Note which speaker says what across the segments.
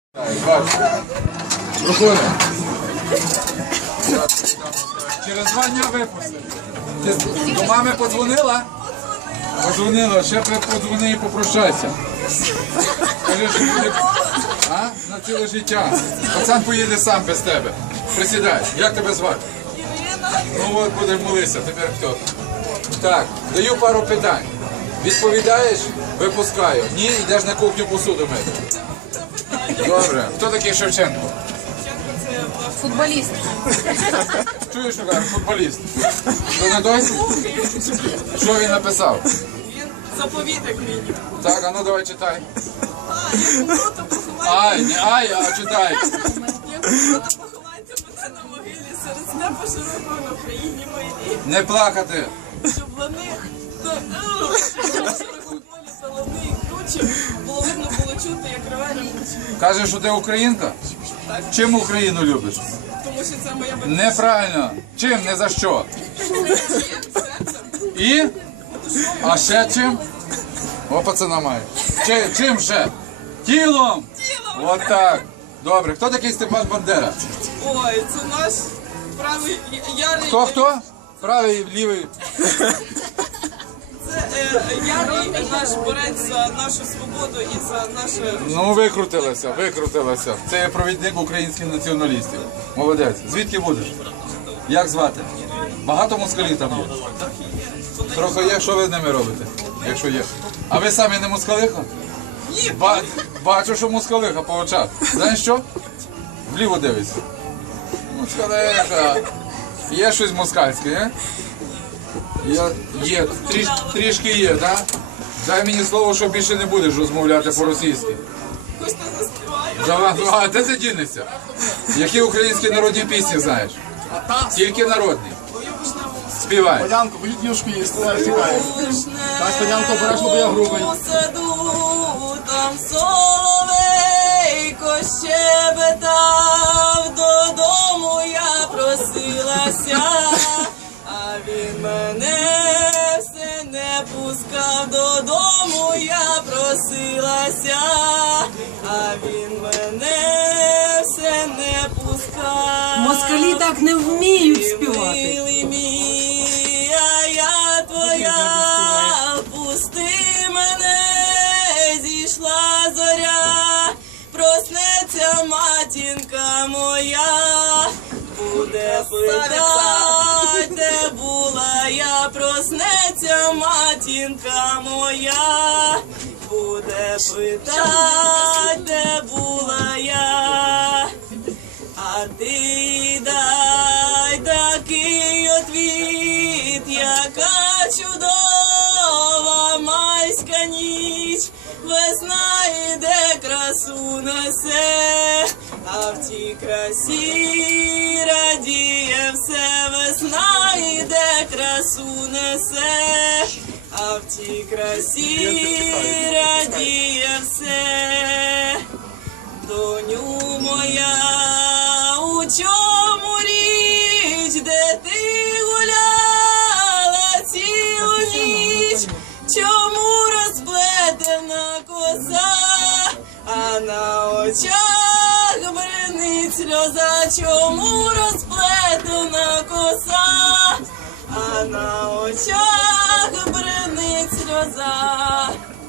Speaker 1: Проходимо. Через 2 дня випустили. Ти до мами подзвонила? Подзвонила, ще подзвони і попрощайся. Кажи, що буде на ціле життя. Пацан поїде сам без тебе. Присідай. Як тебе звати? Ну от будеш молитися, тепер хто? Так, даю пару питань. Відповідаєш, випускаю. Ні, йдеш на кухню посуду мити. Добре. Хто такий Шевченко?
Speaker 2: Футболіст.
Speaker 1: Чуєш, що кажуть, футболіст? То не той? Що він написав?
Speaker 3: Він заповідник мені.
Speaker 1: Так, а ну давай читай.
Speaker 3: Як умру, то поховайте.
Speaker 1: Ай, не ай, а читай.
Speaker 3: Як умру, то поховайте мене на могилі серед степу широкого на Україні моїй.
Speaker 1: Не плакати.
Speaker 3: Щоб вони широкополі солоний круче, було видно, було чути, як реве ревуть.
Speaker 1: Кажеш, що ти українка? Чим Україну любиш?
Speaker 3: Тому що це моя батьківщина.
Speaker 1: Неправильно. Чим, не за що? І? А ще чим? О, пацана має. Чим ще? Тілом! От так. Добре. Хто такий Степан Бандера?
Speaker 3: Ой, це наш правий ярий...
Speaker 1: Хто? Правий, лівий.
Speaker 3: Це ярий наш борець за нашу свободу і за наше...
Speaker 1: Ну, викрутилася. Це є провідник українських націоналістів. Молодець. Звідки будеш? Як звати? Багато москалів там є? Трохи є, що ви з ними робите? Якщо є. А ви самі не москалиха?
Speaker 3: Ні.
Speaker 1: Бачу, що москалиха по очах. Знаєш що? Вліво дивись. Москалиха. Є щось москальське, є? Є. Трішки є, так? Дай мені слово, що більше не будеш розмовляти по-російськи.
Speaker 3: Хоч не заспіваю.
Speaker 1: Давай, де ти дінешся? Які українські народні пісні знаєш? Тільки народні. Співай.
Speaker 4: Полянку, будь юшку їсти, зараз тікає. Так, Полянко, обережно, бо я грубий.
Speaker 3: У саду там соловейко щебетав, додому я просилася, а він мене все не пускав, додому я просилася, а він мене все не пускав.
Speaker 2: Москалі так не вміють співати.
Speaker 3: Милий мій, а я твоя, пусти мене, зійшла зоря, проснеться матінка моя, буде питать, де була я, проснеться матінка моя, буде питать, де була я. А ти дай такий отвіт, яка чудова майська ніч, весна іде, красу несе, а в тій красі радіє все, весна іде, красу несе, а в тій красі радіє все. Доню моя, у чому річ, де ти гуляла цілу ніч? Чому розплетена коса, а на очах бринить сльоза? Чому розплетена коса, а на очах бринить сльоза?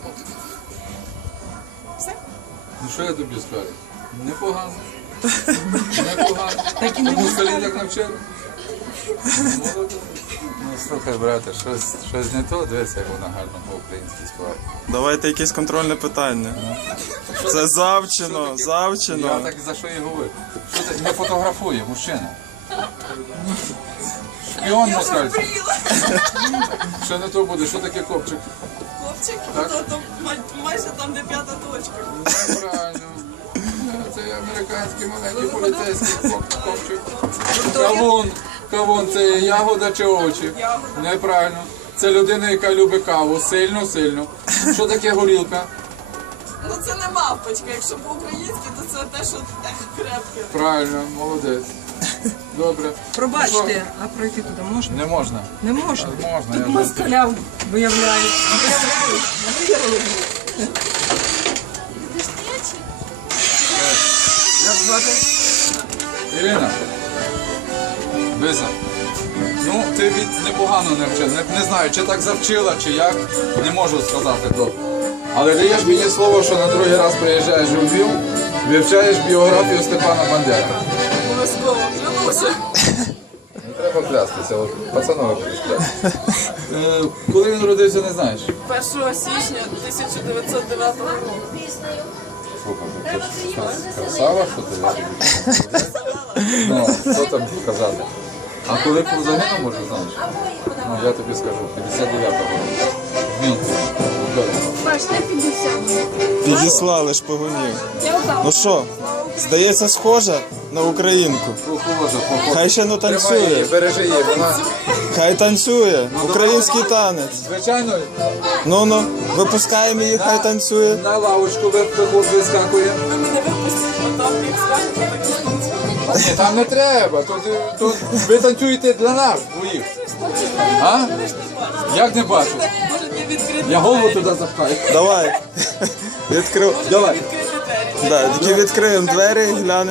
Speaker 1: Ну що я тобі скажу? Непогано. Непогано. Москалі так навчили? Молодець. Ну слухай, брате, щось не то, дивися, як вона гарно по-українськи співає.
Speaker 4: Давайте якесь контрольне питання. Це завчено,
Speaker 1: Я
Speaker 4: завчено.
Speaker 1: так за що і говорю. Що ти не фотографує, мужчина? Шпіон москальський. Що не то буде, що таке копчик?
Speaker 3: Хлопчик, то майже там, де 5-та точка.
Speaker 1: Правильно. Це американський маленький поліцейський копчик. Кавун, це ягода чи овочі? Неправильно. Це людина, яка любить каву. Сильно. Що таке горілка?
Speaker 3: Ну це не мавпочка, якщо по-українськи, то це те, що крепке.
Speaker 1: Правильно, молодець. Добре.
Speaker 2: Пробачте, а пройти туди можна?
Speaker 1: Не можна.
Speaker 2: Не можна.
Speaker 1: Можна,
Speaker 2: Тут
Speaker 1: я
Speaker 2: москаля виявляють.
Speaker 1: вже...
Speaker 2: звати?
Speaker 1: Ірина. Виза. Ну, ти непогано не вчила. Не знаю, чи так завчила, чи як. Не можу сказати добре. Але даєш мені слово, що на другий раз приїжджаєш у Львів, вивчаєш біографію Степана Бандери.
Speaker 3: Обов'язково клянуся.
Speaker 1: Не треба клястися, от пацанове будеш клясти. Коли він родився, не знаєш?
Speaker 3: 1 січня 1909 року.
Speaker 1: Слухай, ти ж красава, що ти я тобі. Ну, що там казати? А коли загинув, може, знаєш? Ну, я тобі скажу, 59-го року. В Мюнхені.
Speaker 3: Бач, не 50.
Speaker 5: Підіслали шпигунів. Ну що, здається, схожа на українку.
Speaker 1: Похоже.
Speaker 5: Хай ще ну
Speaker 1: Тримай її,
Speaker 5: танцює.
Speaker 1: бережи її. Вона,
Speaker 5: Хай танцює. Український танець.
Speaker 1: звичайно,
Speaker 5: Ну-ну, випускаємо її, хай танцює.
Speaker 1: на лавочку вискакує.
Speaker 3: Ви мене випустіть, а там як скажете, так і станцюю.
Speaker 1: Ні, там не треба. Тут ви танцюєте для нас, двоїх. А? Як не бачу?
Speaker 3: Можете відкрити
Speaker 1: Я голову
Speaker 3: двері.
Speaker 1: туди запхаю.
Speaker 5: Давай. Відкрив.
Speaker 3: Можете
Speaker 5: Давай.
Speaker 3: відкрити двері.
Speaker 5: Да, тільки відкриємо двері і глянемо.